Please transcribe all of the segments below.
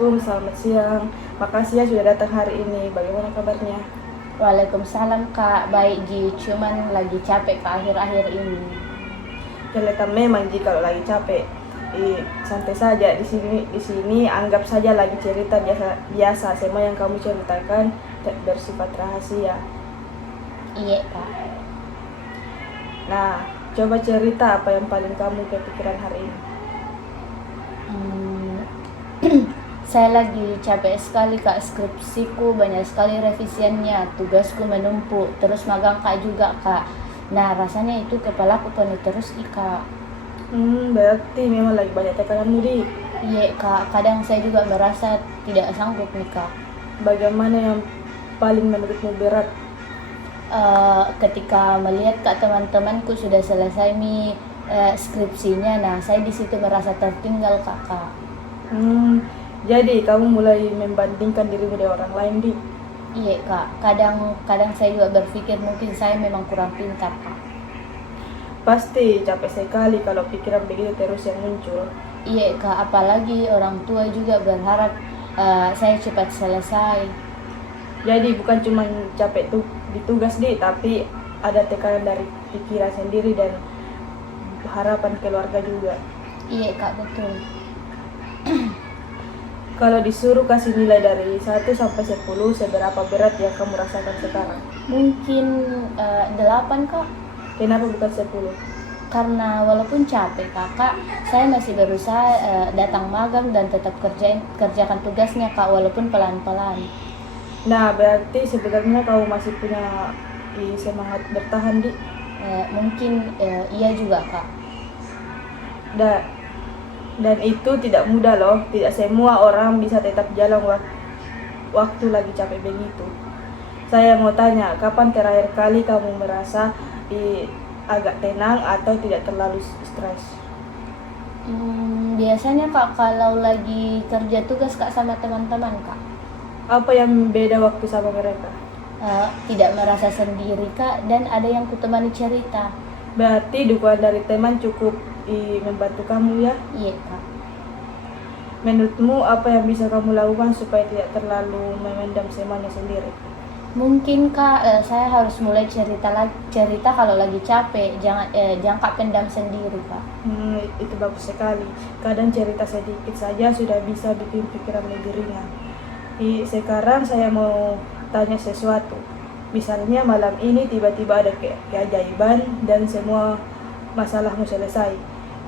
Assalamualaikum, selamat siang. Makasih ya sudah datang hari ini. Bagaimana kabarnya? Waalaikumsalam Kak, baik Ji, cuman lagi capek Kak akhir-akhir ini. Kelihatan memang jika kalau lagi capek. Santai saja di sini anggap saja lagi cerita biasa. Semua yang kamu ceritakan bersifat rahasia. Iya Kak. Nah, coba cerita apa yang paling kamu kepikiran hari ini. Hmm, saya lagi capek sekali Kak, skripsiku banyak sekali revisiannya, tugasku menumpuk, terus magang Kak juga Kak. Nah rasanya itu kepalaku penuh terus Kak. Berarti memang lagi banyak tekananmu di. Iya Kak, kadang saya juga merasa tidak sanggup nih Kak. Bagaimana yang paling menurutmu berat? Ketika melihat Kak teman-temanku sudah selesai skripsinya, nah saya di situ merasa tertinggal Kakak. Jadi kamu mulai membandingkan dirimu dengan orang lain di. Iya Kak, kadang saya juga berpikir mungkin saya memang kurang pintar Kak. Pasti capek sekali kalau pikiran begitu terus yang muncul. Iya Kak, apalagi orang tua juga berharap saya cepat selesai. Jadi bukan cuma capek tuh di tugas di, tapi ada tekanan dari pikiran sendiri dan harapan keluarga juga. Iya Kak, betul. Kalau disuruh kasih nilai dari 1 sampai 10, seberapa berat yang kamu rasakan sekarang? Mungkin 8 Kak. Kenapa bukan 10? Karena walaupun capek Kakak, saya masih berusaha datang magang dan tetap kerjakan tugasnya Kak, walaupun pelan-pelan. Nah, berarti sebenarnya kamu masih punya semangat bertahan di. Mungkin iya juga Kak. Dan itu tidak mudah loh. Tidak semua orang bisa tetap jalan waktu lagi capek begitu. Saya mau tanya, kapan terakhir kali kamu merasa agak tenang atau tidak terlalu stres? Biasanya Kak kalau lagi kerja tugas Kak sama teman-teman Kak, Apa yang beda waktu sama mereka? tidak merasa sendiri Kak, dan ada yang kutemani cerita. Berarti dukungan dari teman cukup membantu kamu ya. Iya Kak. Menurutmu apa yang bisa kamu lakukan supaya tidak terlalu memendam semuanya sendiri? Mungkin Kak saya harus mulai cerita kalau lagi capek, jangan Kak pendam sendiri Kak. Itu bagus sekali. Kadang cerita sedikit saja sudah bisa bikin pikiran lebih ringan. Sekarang saya mau tanya sesuatu. Misalnya malam ini tiba-tiba ada keajaiban dan semua masalahmu selesai.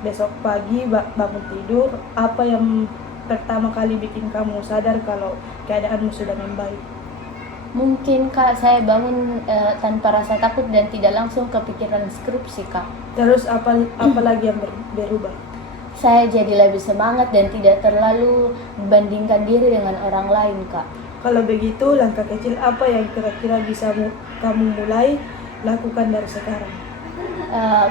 Besok pagi bangun tidur, apa yang pertama kali bikin kamu sadar kalau keadaanmu sudah membaik? Mungkin Kak saya bangun tanpa rasa takut dan tidak langsung kepikiran skripsi Kak. Terus apa lagi yang berubah? Saya jadi lebih semangat dan tidak terlalu membandingkan diri dengan orang lain Kak. Kalau begitu, langkah kecil apa yang kira-kira bisa kamu mulai lakukan dari sekarang?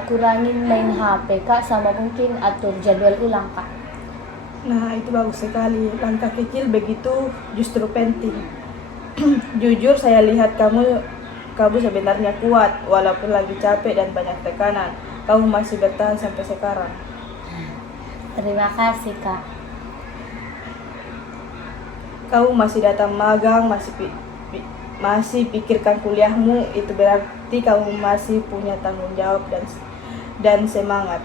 Kurangin main HP Kak, sama mungkin atur jadwal ulang Kak. Nah, itu bagus sekali. Langkah kecil begitu justru penting. Jujur saya lihat kamu sebenarnya kuat walaupun lagi capek dan banyak tekanan. Kamu masih bertahan sampai sekarang. Terima kasih Kak. Kamu masih datang magang, masih pikirkan kuliahmu, itu berarti kamu masih punya tanggung jawab dan semangat.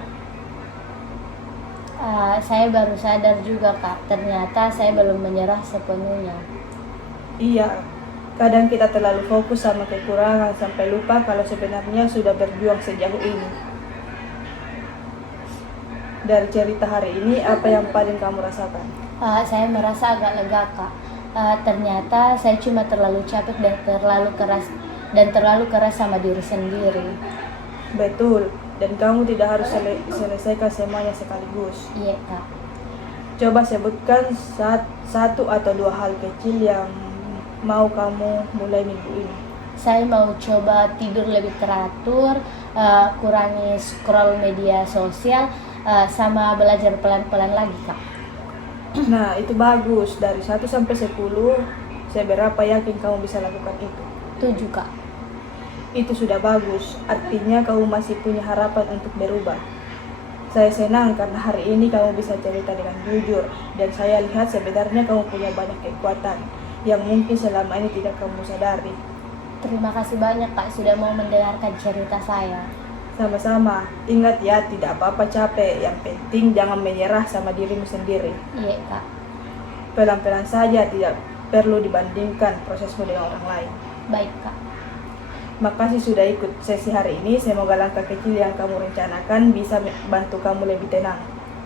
Saya baru sadar juga Kak, ternyata saya belum menyerah sepenuhnya. Iya, kadang kita terlalu fokus sama kekurangan sampai lupa kalau sebenarnya sudah berjuang sejauh ini. Dari cerita hari ini, apa yang paling kamu rasakan? Saya merasa agak lega Kak. Ternyata saya cuma terlalu capek dan terlalu keras sama diri sendiri. Betul, dan kamu tidak harus selesaikan semuanya sekaligus. Iya Kak. Coba sebutkan satu atau dua hal kecil yang mau kamu mulai minggu ini. Saya mau coba tidur lebih teratur, kurangi scroll media sosial, sama belajar pelan-pelan lagi Kak. Nah, itu bagus. Dari 1 sampai 10, seberapa yakin kamu bisa lakukan itu? 7 Kak. Itu sudah bagus. Artinya kamu masih punya harapan untuk berubah. Saya senang karena hari ini kamu bisa cerita dengan jujur, dan saya lihat sebenarnya kamu punya banyak kekuatan yang mungkin selama ini tidak kamu sadari. Terima kasih banyak Kak sudah mau mendengarkan cerita saya. Sama-sama, ingat ya, tidak apa-apa capek, yang penting jangan menyerah sama dirimu sendiri. Iya Kak. Pelan-pelan saja, tidak perlu dibandingkan prosesmu dengan orang lain. Baik Kak. Makasih sudah ikut sesi hari ini, semoga langkah kecil yang kamu rencanakan bisa bantu kamu lebih tenang.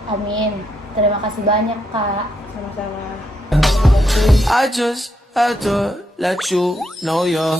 Amin. Terima kasih banyak Kak. Sama-sama. I just had to let you know you're